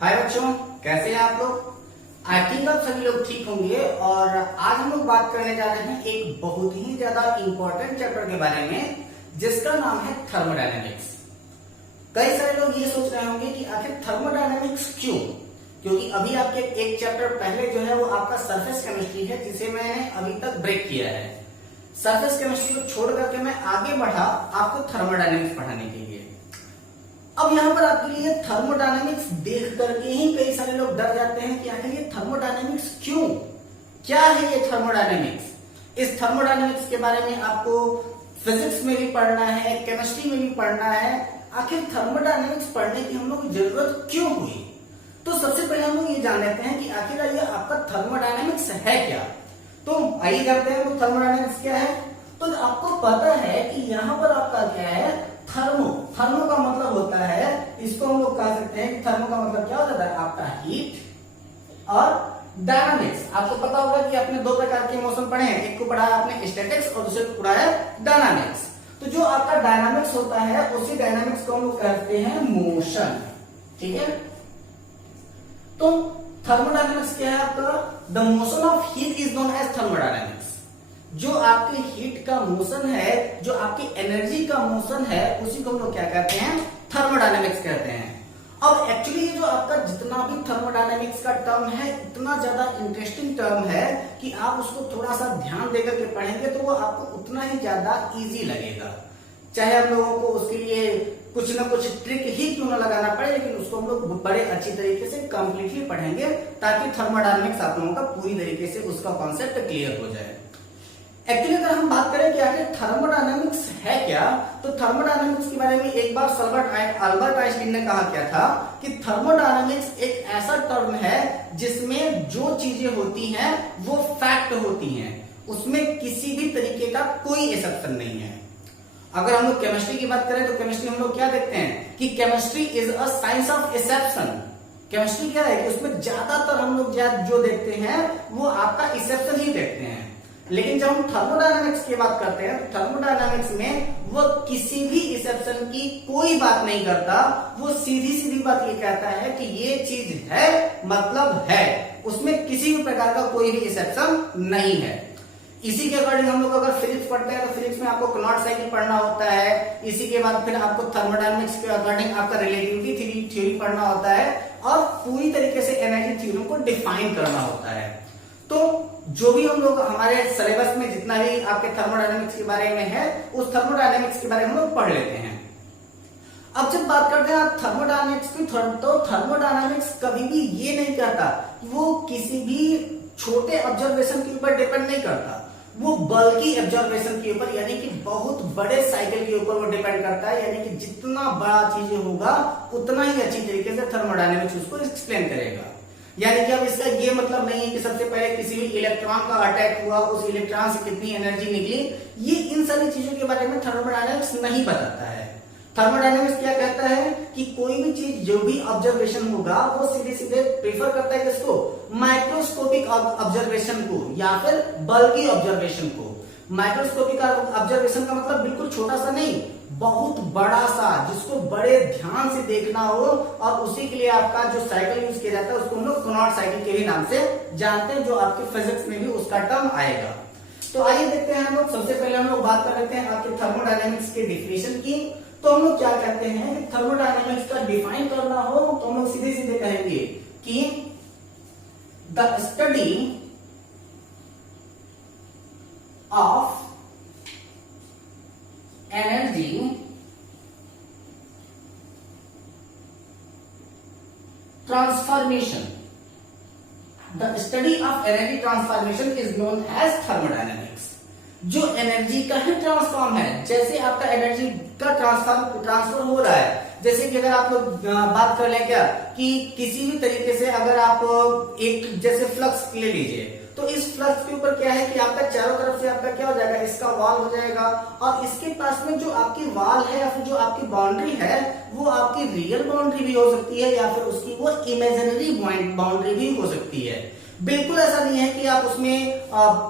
हाय बच्चों, कैसे हैं आप लोग। आई थिंक आप सभी लोग ठीक होंगे। और आज हम लोग बात करने जा रहे हैं एक बहुत ही ज्यादा इंपॉर्टेंट चैप्टर के बारे में, जिसका नाम है थर्मोडायनेमिक्स। कई सारे लोग ये सोच रहे होंगे कि आखिर थर्मोडायनेमिक्स क्यों, क्योंकि अभी आपके एक चैप्टर पहले जो है वो आपका सरफेस केमिस्ट्री है, जिसे मैंने अभी तक ब्रेक किया है। सरफेस केमिस्ट्री को छोड़ करके मैं आगे बढ़ा आपको थर्मोडायनेमिक्स पढ़ाने के लिए। अब यहाँ पर आपके लिए थर्मोडायनेमिक्स देख करके ही कई सारे लोग डर जाते हैं कि आखिर ये थर्मोडायनेमिक्स क्यों, क्या है ये थर्मोडायनेमिक्स। इस थर्मोडायनेमिक्स के बारे में आपको फिजिक्स में भी पढ़ना है, केमिस्ट्री में भी पढ़ना है। आखिर थर्मोडायनेमिक्स पढ़ने की हम लोग को जरूरत क्यों हुई। तो सबसे पहले हम लोग ये जान लेते हैं कि आखिर ये आपका थर्मोडायनेमिक्स है क्या। तो आइए जानते हैं वो थर्मोडायनेमिक्स क्या है। तो आपको पता है कि यहाँ पर आपका क्या है, थर्मो का मतलब होता है, इसको हम लोग कह सकते हैं कि थर्मो का मतलब क्या होता है आपका हीट, और डायनामिक्स आपको पता होगा कि आपने दो प्रकार के मोशन पढ़े हैं, एक को पढ़ा है आपने स्टैटिक्स और दूसरे को पढ़ा है डायनामिक्स। तो जो आपका डायनामिक्स होता है उसी डायनामिक्स को हम लोग कहते हैं मोशन, ठीक है। तो थर्मोडायनामिक्स क्या है आपका, the motion of heat is known as thermodynamics. जो आपके हीट का मोशन है, जो आपकी एनर्जी का मोशन है, उसी को हम लोग क्या कहते हैं, थर्मोडायनामिक्स कहते हैं। अब एक्चुअली जो आपका जितना भी थर्मोडायनामिक्स का टर्म है, इतना ज्यादा इंटरेस्टिंग टर्म है कि आप उसको थोड़ा सा ध्यान देकर के पढ़ेंगे तो वो आपको उतना ही ज्यादा इजी लगेगा। चाहे हम लोगों को उसके लिए कुछ ना कुछ ट्रिक ही क्यों ना लगाना पड़े, लेकिन उसको हम लोग बड़े अच्छी तरीके से कंप्लीटली पढ़ेंगे, ताकि थर्मोडायनामिक्स आप लोगों का पूरी तरीके से उसका कॉन्सेप्ट क्लियर हो जाए। एक्चुअली अगर हम बात करें कि आखिर थर्मोडायनामिक्स है क्या, तो थर्मोडायनामिक्स के बारे में एक बार अल्बर्ट आइंस्टीन ने कहा क्या था कि थर्मोडायनामिक्स एक ऐसा टर्म है जिसमें जो चीजें होती हैं वो फैक्ट होती हैं, उसमें किसी भी तरीके का कोई एक्सेप्शन नहीं है। अगर हम लोग केमिस्ट्री की बात करें तो केमिस्ट्री हम लोग क्या देखते हैं कि chemistry is a science of exception. Chemistry क्या है कि उसमें ज्यादातर हम लोग जो देखते हैं वो आपका एक्सेप्शन ही देखते हैं। लेकिन जब हम थर्मोडायनामिक्स की बात करते हैं तो थर्मोडायनामिक्स में वो किसी भी एक्सेप्शन की कोई बात नहीं करता, वो सीधी सीधी बात ये कहता है कि ये चीज है मतलब है, उसमें किसी भी प्रकार का कोई भी एक्सेप्शन नहीं है। इसी के अकॉर्डिंग हम लोग अगर फिजिक्स पढ़ते हैं तो फिजिक्स में आपको कनॉट साइकिल पढ़ना होता है। इसी के बाद फिर आपको थर्मोडायनामिक्स के अकॉर्डिंग आपका रिलेटिविटी थ्योरी पढ़ना होता है, और पूरी तरीके से एनर्जी थ्योरी को डिफाइन करना होता है। तो जो भी हम लोग हमारे सिलेबस में जितना भी आपके थर्मोडायनामिक्स के बारे में है, उस थर्मोडायनामिक्स के बारे में हम लोग पढ़ लेते हैं। अब जब बात करते हैं आप थर्मोडायनामिक्स की, तो थर्मोडायनामिक्स कभी भी ये नहीं कहता कि वो किसी भी छोटे ऑब्जर्वेशन के ऊपर डिपेंड नहीं करता, वो बल्कि ऑब्जर्वेशन के ऊपर, यानी कि बहुत बड़े साइकिल के ऊपर वो डिपेंड करता है। यानी कि जितना बड़ा चीजें होगा उतना ही अच्छी तरीके से थर्मोडायनामिक्स उसको एक्सप्लेन करेगा। यानी कि अब इसका ये मतलब नहीं है कि सबसे पहले किसी भी इलेक्ट्रॉन का अटैक हुआ, उस इलेक्ट्रॉन से कितनी एनर्जी निकली, ये इन सारी चीजों के बारे में थर्मोडायनामिक्स नहीं बताता है। थर्मोडायनामिक्स क्या कहता है कि कोई भी चीज जो भी ऑब्जर्वेशन होगा वो सीधे सीधे प्रेफर करता है किसको, माइक्रोस्कोपिक ऑब्जर्वेशन को या फिर बल्कि ऑब्जर्वेशन को। माइक्रोस्कोपिक ऑब्जर्वेशन का मतलब बिल्कुल छोटा सा नहीं, बहुत बड़ा सा, जिसको बड़े ध्यान से देखना हो, और उसी के लिए आपका जो साइकिल यूज किया जाता है उसको हम लोग कनॉट साइकिल के भी नाम से जानते हैं, जो आपके फिजिक्स में भी उसका टर्म आएगा। तो आइए देखते हैं हम लोग। सबसे पहले हम लोग बात कर लेते हैं आपके थर्मोडायनामिक्स के डिफिनेशन की। तो हम लोग क्या कहते हैं कि थर्मोडायनामिक्स का डिफाइन करना हो तो हम लोग सीधे सीधे कहेंगे कि the study of energy transformation, the study of energy transformation is known as thermodynamics. जो एनर्जी का ही ट्रांसफॉर्म है, जैसे आपका एनर्जी का ट्रांसफर हो रहा है, जैसे कि अगर आप लोग बात कर लें क्या कि किसी भी तरीके से अगर आप एक जैसे फ्लक्स ले लीजिए, तो इस फ्लक्स के ऊपर क्या है कि आपका चारों तरफ से आपका क्या हो जाएगा, इसका वॉल हो जाएगा, और इसके पास में जो आपकी वॉल है या फिर जो आपकी बाउंड्री है वो आपकी रियल बाउंड्री भी हो सकती है, या फिर उसकी वो इमेजिनरी बाउंड्री भी हो सकती है। बिल्कुल ऐसा नहीं है कि आप उसमें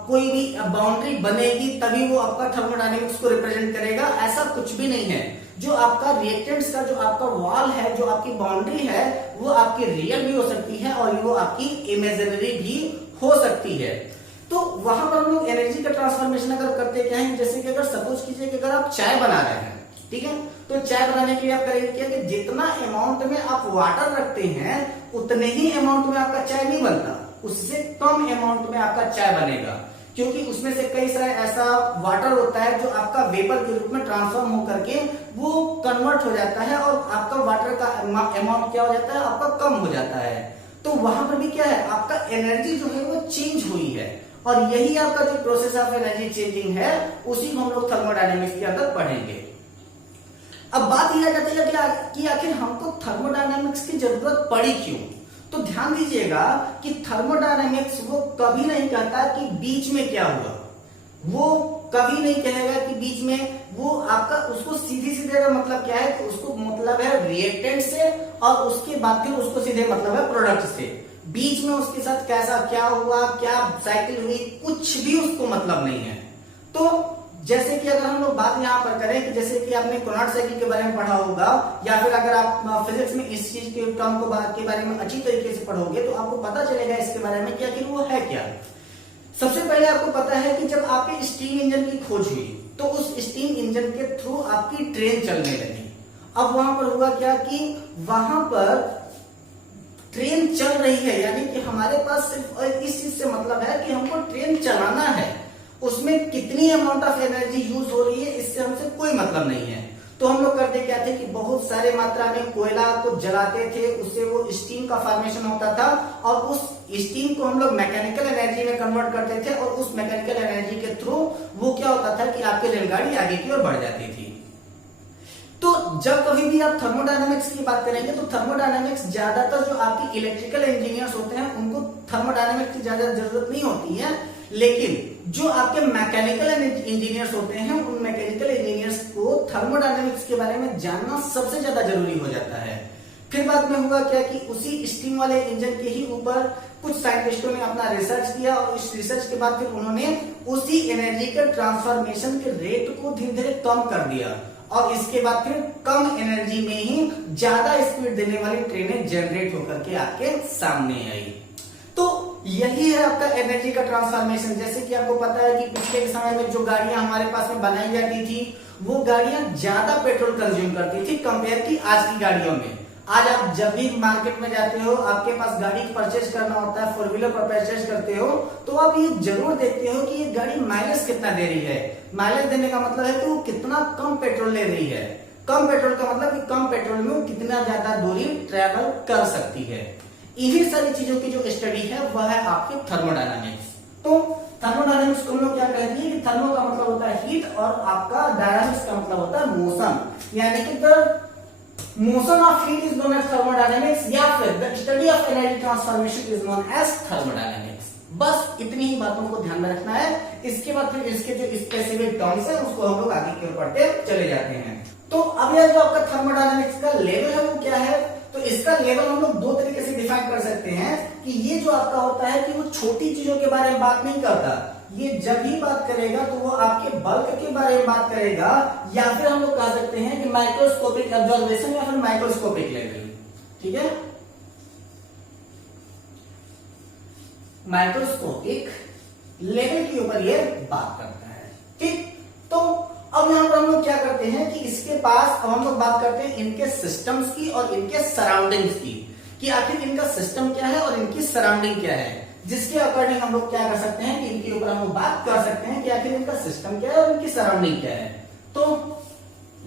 कोई भी बाउंड्री बनेगी तभी वो आपका थर्मोडायनेमिक्स को रिप्रेजेंट करेगा, ऐसा कुछ भी नहीं है। जो आपका रिएक्टेंट्स का जो आपका वॉल है, जो आपकी बाउंड्री है, वो आपकी रियल भी हो सकती है और वो आपकी इमेजिनरी भी हो सकती है। तो वहां पर हम लोग एनर्जी का ट्रांसफॉर्मेशन अगर करते क्या है, जैसे कि अगर सपोज कीजिए कि अगर आप चाय बना रहे हैं, ठीक है, तो चाय बनाने के लिए आप करेंगे क्या कि जितना अमाउंट में आप वाटर रखते हैं उतने ही अमाउंट में आपका चाय नहीं बनता, उससे कम अमाउंट में आपका चाय बनेगा, क्योंकि उसमें से कई सारे ऐसा वाटर होता है जो आपका वेपर के रूप में ट्रांसफॉर्म होकर के वो कन्वर्ट हो जाता है और आपका वाटर का अमाउंट क्या हो जाता है, आपका कम हो जाता है। तो वहां पर भी क्या है, आपका एनर्जी जो है वो चेंज हुई है, और यही आपका जो प्रोसेस ऑफ एनर्जी चेंजिंग है उसी को हम लोग थर्मोडायनेमिक्स के अंदर पढ़ेंगे। अब बात यह आ जाती है कि आखिर हमको थर्मोडायनेमिक्स की जरूरत पड़ी क्यों। तो ध्यान दीजिएगा कि थर्मोडायनेमिक्स वो कभी नहीं कहता कि बीच में क्या हुआ, वो कभी नहीं कहेगा कि बीच में, वो आपका उसको सीधी सीधे मतलब क्या है कि उसको मतलब है रिएक्टेंट से, और उसके बाद फिर उसको सीधे मतलब है प्रोडक्ट से। बीच में उसके साथ कैसा क्या हुआ, क्या साइकिल हुई, कुछ भी उसको मतलब नहीं है। तो जैसे कि अगर हम लोग बात यहाँ पर करें कि जैसे कि आपने कोनार्ड साइकिल के बारे में पढ़ा होगा, या फिर अगर आप फिजिक्स में इस चीज के टर्म को के बारे में अच्छी तरीके से पढ़ोगे तो आपको पता चलेगा इसके बारे में कि आखिर वो है क्या। सबसे पहले आपको पता है कि जब आपके स्टीम इंजन की खोज हुई तो उस स्टीम इंजन के थ्रू आपकी ट्रेन चलने लगी। अब वहां पर हुआ क्या कि वहां पर ट्रेन चल रही है, यानी कि हमारे पास सिर्फ इस चीज से मतलब है कि हमको ट्रेन चलाना है, उसमें कितनी अमाउंट ऑफ एनर्जी यूज हो रही है इससे हमसे कोई मतलब नहीं है। तो हम लोग करते क्या थे कि बहुत सारे मात्रा में कोयला को जलाते थे, उससे वो स्टीम का फॉर्मेशन होता था, और उस स्टीम को हम लोग मैकेनिकल एनर्जी में कन्वर्ट करते थे, और उस मैकेनिकल एनर्जी के थ्रू वो क्या होता था कि आपकी रेलगाड़ी आगे की ओर बढ़ जाती थी। तो जब कभी भी आप थर्मोडायनामिक्स की बात करेंगे तो थर्मोडायनामिक्स ज्यादातर जो आपके इलेक्ट्रिकल इंजीनियर्स होते हैं उनको थर्मोडायनामिक्स की ज्यादा जरूरत नहीं होती है, लेकिन जो आपके मैकेनिकल इंजीनियर्स होते हैं उन मैकेनिकल इंजीनियर्स को थर्मोडायनामिक्स के बारे में जानना सबसे ज्यादा जरूरी हो जाता है। फिर बाद में हुआ क्या कि उसी स्टीम वाले इंजन के ही ऊपर कुछ साइंटिस्टों ने अपना रिसर्च किया, और इस रिसर्च के बाद फिर उन्होंने उसी एनर्जी के ट्रांसफॉर्मेशन के रेट को धीरे धीरे कम कर दिया, और इसके बाद फिर कम एनर्जी में ही ज्यादा स्पीड देने वाली ट्रेनें जनरेट होकर के आपके सामने आई। तो यही है आपका एनर्जी का ट्रांसफॉर्मेशन। जैसे कि आपको पता है कि पिछले के समय में जो गाड़ियां हमारे पास में बनाई जाती थी वो गाड़ियां ज्यादा पेट्रोल कंज्यूम करती थी कंपेयर की आज की गाड़ियों में। आज आप जब भी मार्केट में जाते हो, आपके पास गाड़ी परचेज करना होता है, 4 व्हीलर पर परचेज करते हो, तो आप ये जरूर देखते हो कि ये गाड़ी माइलेज कितना दे रही है। माइलेज देने का मतलब है कि वो कितना कम पेट्रोल ले रही है। कम पेट्रोल का मतलब कि कम पेट्रोल में वो कितना ज्यादा दूरी ट्रेवल कर सकती है। इन्हीं सारी चीजों की जो स्टडी है वह है आपकी थर्मोडायनामिक्स। तो थर्मोडायनामिक्स को हम लोग क्या कहते हैं कि थर्मो का मतलब होता है हीट, और आपका डायनामिक्स का मतलब होता है मोशन, यानी कि the motion of heat is known as thermodynamics, या फिर the study of energy transformation is known as thermodynamics. बस इतनी ही बातों को ध्यान में रखना है। इसके बाद फिर इसके जो स्पेसिफिक टर्म्स है उसको हम लोग आगे की ओर पढ़ते चले जाते हैं। तो अब यह जो आपका थर्मोडायनामिक्स का लेवल है वो क्या है, तो इसका लेवल हम लोग दो तरीके से डिफाइन कर सकते हैं कि ये जो आपका होता है कि वो छोटी चीजों के बारे में बात नहीं करता, ये जब ही बात करेगा तो वो आपके बल्क के बारे में बात करेगा, या फिर हम लोग कह सकते हैं कि माइक्रोस्कोपिक ऑब्जर्वेशन या फिर माइक्रोस्कोपिक लेवल। ठीक है, माइक्रोस्कोपिक लेवल के ऊपर ये बात करता है। ठीक, तो अब यहां पर हम लोग क्या करते हैं कि इसके पास अब हम लोग बात करते हैं इनके सिस्टम्स की और इनके सराउंडिंग्स की, कि आखिर इनका सिस्टम क्या है और इनकी सराउंडिंग क्या है, जिसके अकॉर्डिंग हम लोग क्या कर सकते हैं कि इनके ऊपर हम लोग बात कर सकते हैं कि आखिर इनका सिस्टम क्या है और इनकी सराउंडिंग क्या है। तो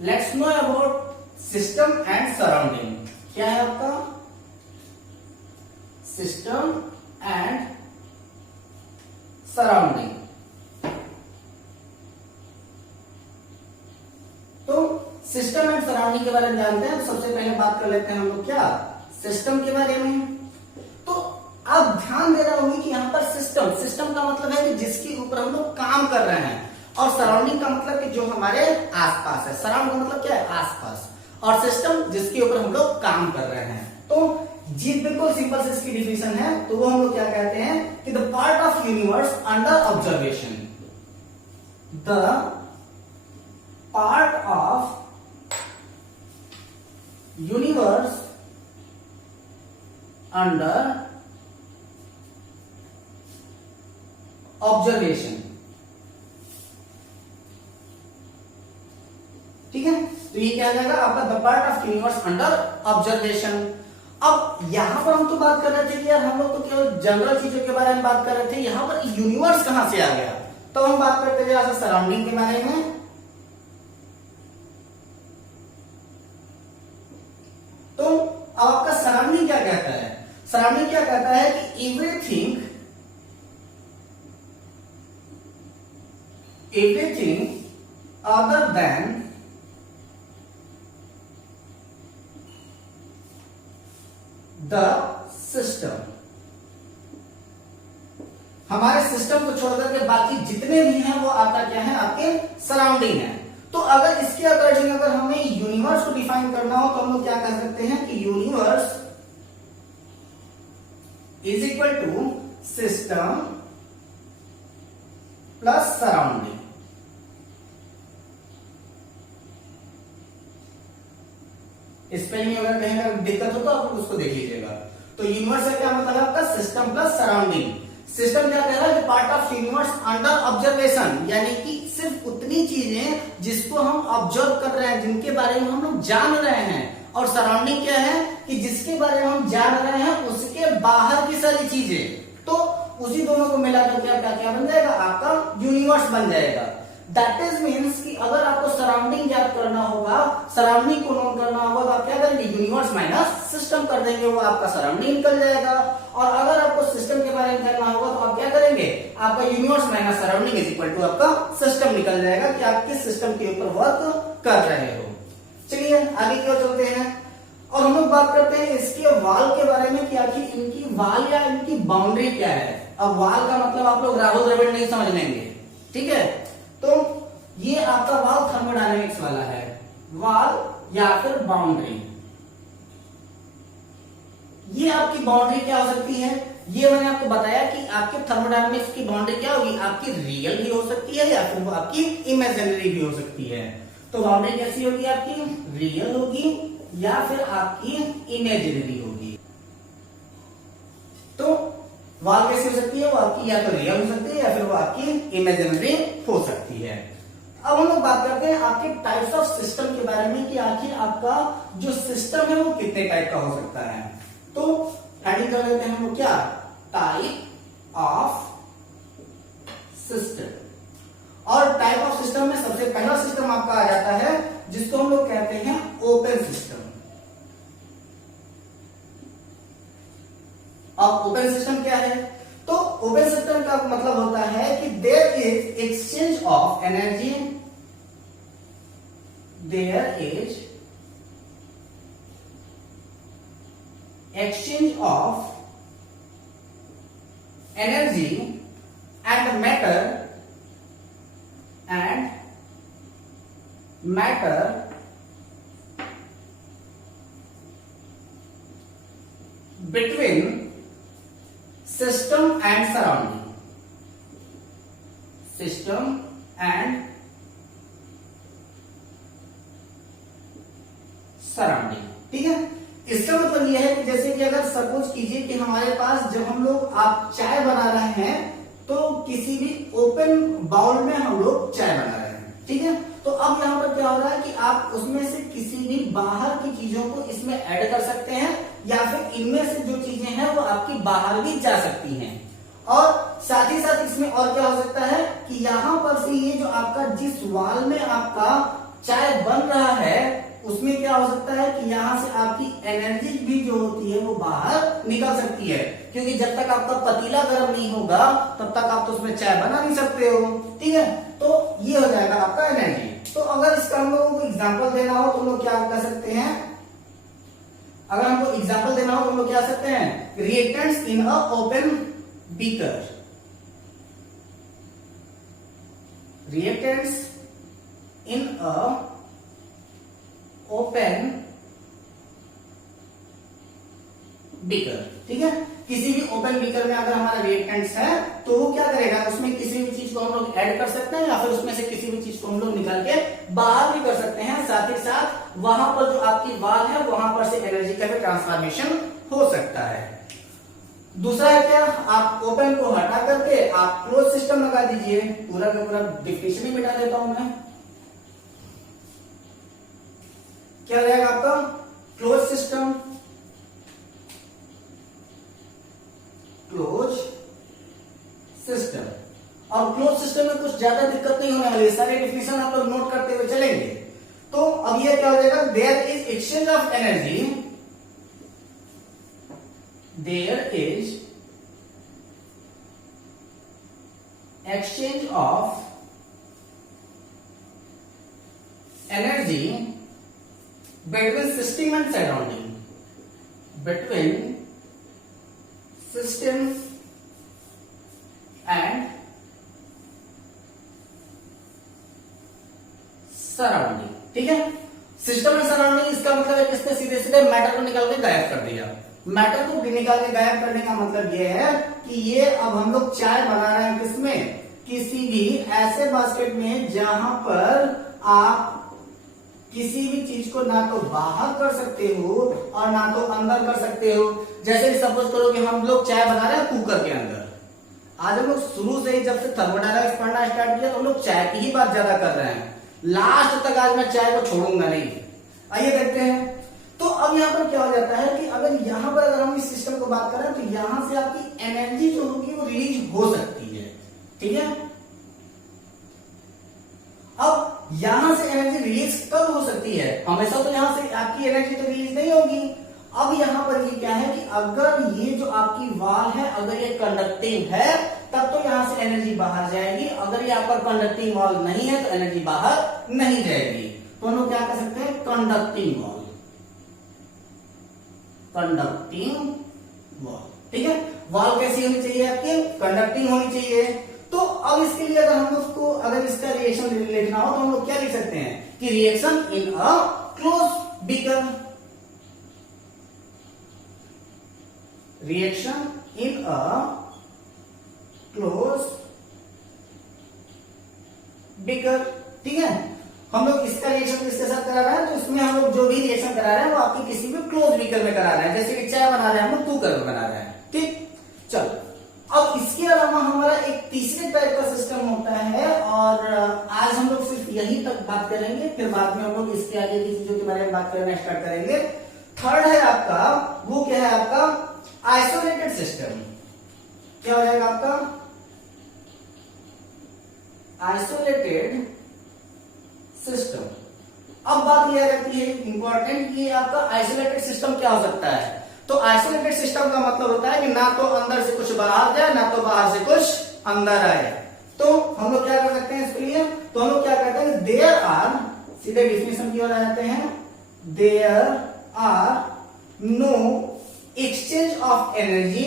let's know about system and surrounding. क्या है आपका सिस्टम एंड सराउंडिंग। तो सिस्टम एंड सराउंडिंग के बारे में जानते हैं, तो सबसे पहले बात कर लेते हैं हम लोग क्या सिस्टम के बारे में। तो आप ध्यान दे रहे होंगे कि यहाँ पर सिस्टम का मतलब है कि जिसके ऊपर हम लोग काम कर रहे हैं, और सराउंडिंग का मतलब कि जो हमारे आसपास है। सराउंड का मतलब क्या है, आसपास, और सिस्टम जिसके ऊपर हम लोग काम कर रहे हैं। तो जी बिल्कुल सिंपल से इसकी डिफिनेशन है, तो वो हम लोग क्या कहते हैं कि the part of universe under observation, the part of universe under observation. ठीक है, तो ये क्या आ जाएगा आपका the part of universe under observation. अब यहां पर हम तो बात कर रहे थे कि यार हम लोग तो केवल जनरल चीजों के बारे में बात कर रहे थे, यहां पर यूनिवर्स कहां से आ गया, तो हम बात करते हैं सराउंडिंग के बारे में। तो अब आपका सराउंडिंग क्या कहता है, सराउंडिंग क्या कहता है कि everything other than the system, हमारे सिस्टम को छोड़कर के बाकी जितने भी हैं वो आपका क्या है, आपके सराउंडिंग है। तो अगर इसके अकॉर्डिंग अगर हमें यूनिवर्स को डिफाइन करना हो तो हम लोग क्या कह सकते हैं कि universe is equal to system plus surrounding. Spelling अगर कहीं अगर दिक्कत हो तो आप उसको देख लीजिएगा। तो यूनिवर्स का क्या मतलब है आपका सिस्टम प्लस सराउंडिंग। सिस्टम क्या कह रहा है कि part of universe under observation, यानी कि सिर्फ उतनी चीजें जिसको हम ऑब्जर्व कर रहे हैं, जिनके बारे में हम लोग जान रहे हैं, और सराउंडिंग क्या है कि जिसके बारे में हम जान रहे हैं उसके बाहर की सारी चीजें। तो उसी दोनों को मिलाकर के आपका क्या बन जाएगा, आपका यूनिवर्स बन जाएगा। दैट इज मीन्स कि अगर आपको सराउंडिंग याद करना होगा, सराउंडिंग को नोट करना होगा, तो आप क्या करेंगे, यूनिवर्स माइनस सिस्टम कर देंगे, वो आपका सराउंडिंग निकल जाएगा। और अगर आपको सिस्टम के बारे में करना होगा तो आप क्या करेंगे, आपका universe minus surrounding is equal to आपका सिस्टम निकल जाएगा कि आप किस सिस्टम के ऊपर वर्क कर रहे हो। चलिए आगे की ओर चलते हैं और हम लोग बात करते हैं इसके वाल के बारे में कि आखिर इनकी वाल या इनकी बाउंड्री क्या है। अब वाल का मतलब आप लोग राहुल द्रविड़ नहीं समझ लेंगे, ठीक है। तो ये आपका वाल थर्मोडायनेमिक्स वाला है, वाल या फिर बाउंड्री। ये आपकी बाउंड्री क्या हो सकती है, ये मैंने आपको बताया कि आपके थर्मोडायनेमिक्स की बाउंड्री क्या होगी, आपकी रियल भी हो सकती है या फिर वो आपकी इमेजिनरी भी हो सकती है। तो बाउंड्री कैसी होगी, आपकी रियल होगी या फिर आपकी इमेजिनरी होगी। तो वाल कैसी हो सकती है, वो आपकी या तो रियल हो सकती है या फिर वो आपकी इमेजिनरी हो सकती है। अब हम लोग बात करते हैं आपके टाइप्स ऑफ सिस्टम के बारे में कि आखिर आपका जो सिस्टम है वो कितने टाइप का हो सकता है। तो हेडिंग कर लेते हैं हम लोग क्या, टाइप ऑफ सिस्टम। और टाइप ऑफ सिस्टम में सबसे पहला सिस्टम आपका आ जाता है जिसको हम लोग कहते हैं ओपन सिस्टम। अब ओपन सिस्टम क्या है, तो ओपन सिस्टम का मतलब होता है कि there is exchange of energy, there is exchange of energy and matter between system and surrounding, system and surrounding, ठीक है। इसका मतलब यह है कि जैसे कि अगर सपोज कीजिए कि हमारे पास जब हम लोग आप चाय बना रहे हैं तो किसी भी ओपन बाउल में हम लोग चाय बना रहे हैं, ठीक है। तो अब यहाँ पर क्या हो रहा है कि आप उसमें से किसी भी बाहर की चीजों को इसमें ऐड कर सकते हैं या फिर इनमें से जो चीजें हैं वो आपकी बाहर भी जा सकती हैं। और साथ ही साथ इसमें और क्या हो सकता है कि यहाँ पर से ये जो आपका जिस वाल में आपका चाय बन रहा है उसमें क्या हो सकता है कि यहाँ से आपकी एनर्जी भी जो होती है वो बाहर निकल सकती है, क्योंकि जब तक आपका पतीला गर्म नहीं होगा तब तक आप तो उसमें चाय बना नहीं सकते हो, ठीक है। तो ये हो जाएगा आपका एनर्जी। तो अगर इसका हम लोगों को एग्जाम्पल देना हो तो हम लोग क्या कर सकते हैं, अगर हमको एग्जाम्पल देना हो तो हम लोग क्या कर सकते हैं, reactants in a open beaker, reactants in a open beaker, ठीक है। किसी भी ओपन बीकर में अगर हमारा रिएक्टेंट्स है तो वो क्या करेगा, उसमें किसी भी चीज को हम लोग ऐड कर सकते हैं या फिर उसमें से किसी भी चीज को हम लोग निकाल के बाहर भी कर सकते हैं। साथ ही साथ वहां पर जो आपकी वाल है वहां पर से एनर्जी का भी ट्रांसफॉर्मेशन हो सकता है। दूसरा है क्या, आप ओपन को हटा करके आप क्लोज सिस्टम लगा दीजिए। पूरा का पूरा डिफिनेशन ही मिटा देता हूं मैं। क्या रहेगा आपका क्लोज सिस्टम, क्लोज सिस्टम। और क्लोज सिस्टम में कुछ ज्यादा दिक्कत नहीं होने वाली, सारे डिफिनेशन आप लोग नोट करते हुए चलेंगे। तो अब ये क्या हो जाएगा, there is exchange of energy, there is exchange of energy between system and surrounding, between systems and surrounding, ठीक है। सिस्टम एंड सराउंडिंग इसका मतलब है किसने सीधे सीधे मैटर को निकाल के गायब कर दिया। मैटर को भी निकाल के गायब करने का मतलब ये है कि ये अब हम लोग चाय बना रहे हैं किसमें, किसी भी ऐसे बास्केट में जहां पर आप किसी भी चीज को ना तो बाहर कर सकते हो और ना तो अंदर कर सकते हो। जैसे कि सपोज करो कि हम लोग चाय बना रहे हैं कुकर के अंदर। आज हम लोग शुरू से ही जब से थर्मोडायनामिक्स पढ़ना स्टार्ट किया तो हम लोग चाय की ही बात ज्यादा कर रहे हैं। लास्ट तक आज मैं चाय को छोड़ूंगा नहीं। आइए देखते हैं। तो अब यहाँ पर क्या हो जाता है कि अगर यहाँ पर अगर हम इस सिस्टम को बात करें तो यहां से आपकी एनर्जी जो होगी वो रिलीज हो सकती है, ठीक है। अब यहां से एनर्जी रिलीज कब हो सकती है, हमेशा तो यहां से आपकी एनर्जी तो रिलीज नहीं होगी। अब यहां पर ये क्या है कि अगर ये जो आपकी वाल है अगर ये कंडक्टिंग है तब तो यहां से एनर्जी बाहर जाएगी। अगर ये आपका कंडक्टिंग वॉल नहीं है तो एनर्जी बाहर नहीं जाएगी। तो हम लोग क्या कर सकते हैं, कंडक्टिंग वॉल, कंडक्टिंग वॉल, ठीक है। वॉल कैसी होनी चाहिए आपकी, कंडक्टिंग होनी चाहिए। तो अब इसके लिए अगर हम उसको अगर इसका रिएक्शन लिखना हो तो हम लोग क्या लिख सकते हैं कि reaction in a close beaker, reaction in a close beaker, ठीक है। हम लोग इसका रिएक्शन किसके साथ करा रहे हैं, तो इसमें हम लोग जो भी रिएक्शन करा रहे हैं वो आपकी किसी भी क्लोज बीकर में करा रहे हैं। जैसे कि चाय बना रहे हैं हम लोग कुकर में बना रहे हैं, ठीक। चलो अब इसके अलावा हमारा एक तीसरे टाइप का सिस्टम होता है और आज हम लोग सिर्फ यही तक बात करेंगे, फिर बाद में हम लोग इसके आगे की चीजों के बारे में बात करना स्टार्ट करेंगे। थर्ड है आपका, वो क्या है आपका आइसोलेटेड सिस्टम। क्या हो जाएगा आपका आइसोलेटेड सिस्टम। अब बात यह रहती है इंपॉर्टेंट कि आपका आइसोलेटेड सिस्टम क्या हो सकता है। तो आइसोलेटेड सिस्टम का मतलब होता है कि ना तो अंदर से कुछ बाहर जाए ना तो बाहर से कुछ अंदर आए। तो हम लोग क्या कर सकते हैं इसके लिए, तो हम लोग क्या करते हैं, देयर आर, सीधे डिफिनेशन की ओर आ जाते हैं, there are no exchange of energy,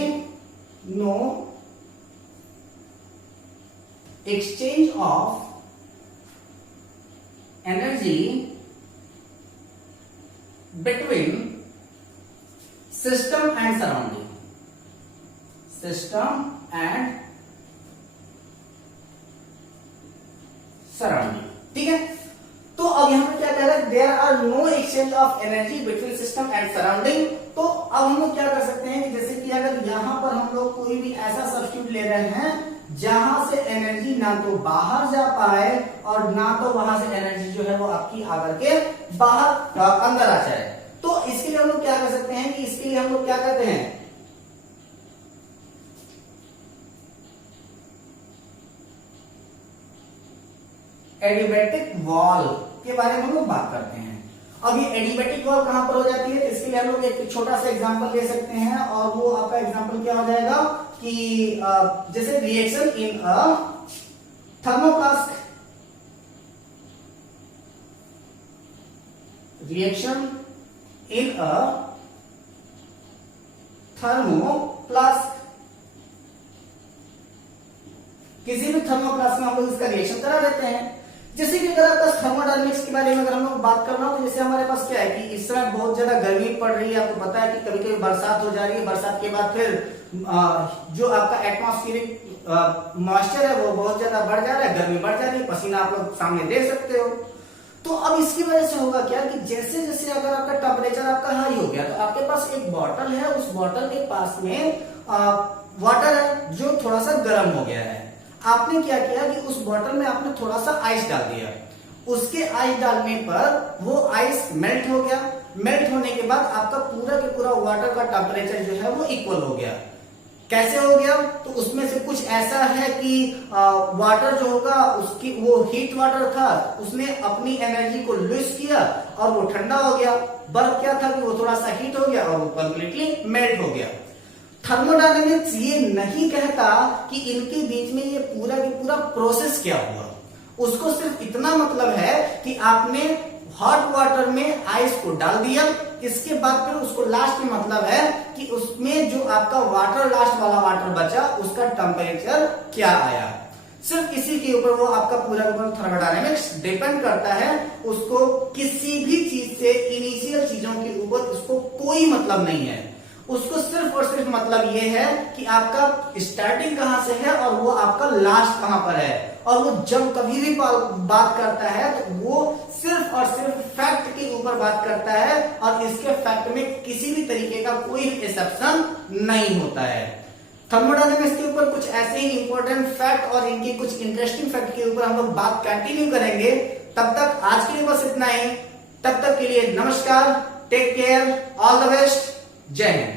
no exchange of energy between system and surrounding, system and surrounding, ठीक है। तो अब यहां पर क्या कह रहा है, there are no exchange of energy between system and surrounding. तो अब हम लोग क्या कर सकते हैं कि जैसे कि अगर यहां पर हम लोग कोई भी ऐसा सब्स्टिट्यूट ले रहे हैं जहां से एनर्जी ना तो बाहर जा पाए और ना तो वहां से एनर्जी जो है वो आपकी आकर के बाहर अंदर आ जाए, तो इसके लिए हम लोग क्या कर सकते हैं कि इसके लिए हम लोग क्या करते हैं, एडिबैटिक वॉल के बारे में हम लोग बात करते हैं। अब ये एडिबैटिक वॉल कहां पर हो जाती है, तो इसके लिए हम लोग एक छोटा सा एग्जांपल ले सकते हैं और वो आपका एग्जांपल क्या हो जाएगा कि जैसे reaction in a thermoplast, reaction in a thermoplast, किसी भी थर्मोप्लास्ट में हम लोग इसका रिएक्शन करा देते हैं। जैसे कि अगर आपका थर्मोडायनेमिक्स के बारे में अगर हम लोग बात करना हो, तो जैसे हमारे पास क्या है कि इस समय बहुत ज्यादा गर्मी पड़ रही है, आपको पता है कि कभी कभी बरसात हो जा रही है, बरसात के बाद फिर जो आपका एटमॉस्फेरिक मॉइस्चर है वो बहुत ज्यादा बढ़ जा रहा है, गर्मी बढ़ जा रही है, पसीना आप लोग सामने देख सकते हो। तो अब इसकी वजह से होगा क्या कि जैसे जैसे अगर आपका टेम्परेचर आपका हाई हो गया, तो आपके पास एक बॉटल है, उस बॉटल के पास में वाटर है जो थोड़ा सा गर्म हो गया है। आपने क्या किया कि उस बॉटल में आपने थोड़ा सा आइस डाल दिया, उसके आइस डालने पर वो आइस मेल्ट हो गया। मेल्ट होने के बाद आपका पूरा के पूरा वाटर का टेम्परेचर जो है वो इक्वल हो गया। कैसे हो गया? तो उसमें से कुछ ऐसा है कि वाटर जो होगा उसकी वो हीट वाटर था, उसने अपनी एनर्जी को लूज किया और वो ठंडा हो गया। बर्फ क्या था कि वो थोड़ा सा हीट हो गया और वो कंप्लीटली मेल्ट हो गया। थर्मोडायनेमिक्स ये नहीं कहता कि इनके बीच में ये पूरा की पूरा प्रोसेस क्या हुआ, उसको सिर्फ इतना मतलब है कि आपने हॉट वाटर में आइस को डाल दिया, इसके बाद फिर उसको लास्ट में मतलब है कि उसमें जो आपका वाटर लास्ट वाला वाटर बचा उसका टेम्परेचर क्या आया। सिर्फ इसी के ऊपर वो आपका पूरा थर्मोडायनेमिक्स डिपेंड करता है। उसको किसी भी चीज से इनिशियल चीजों के ऊपर उसको कोई मतलब नहीं है। उसको सिर्फ और सिर्फ मतलब ये है कि आपका स्टार्टिंग कहां से है और वो आपका लास्ट कहां पर है। और वो जब कभी भी बात करता है तो वो सिर्फ और सिर्फ फैक्ट के ऊपर बात करता है और इसके फैक्ट में किसी भी तरीके का कोई एक्सेप्शन नहीं होता है। थर्मोडायनेमिक्स के ऊपर कुछ ऐसे ही इंपॉर्टेंट फैक्ट और इनके कुछ इंटरेस्टिंग फैक्ट के ऊपर हम लोग बात कंटिन्यू करेंगे। तब तक आज के लिए बस इतना ही। तब तक के लिए नमस्कार, take care, all the best, जय हिंद।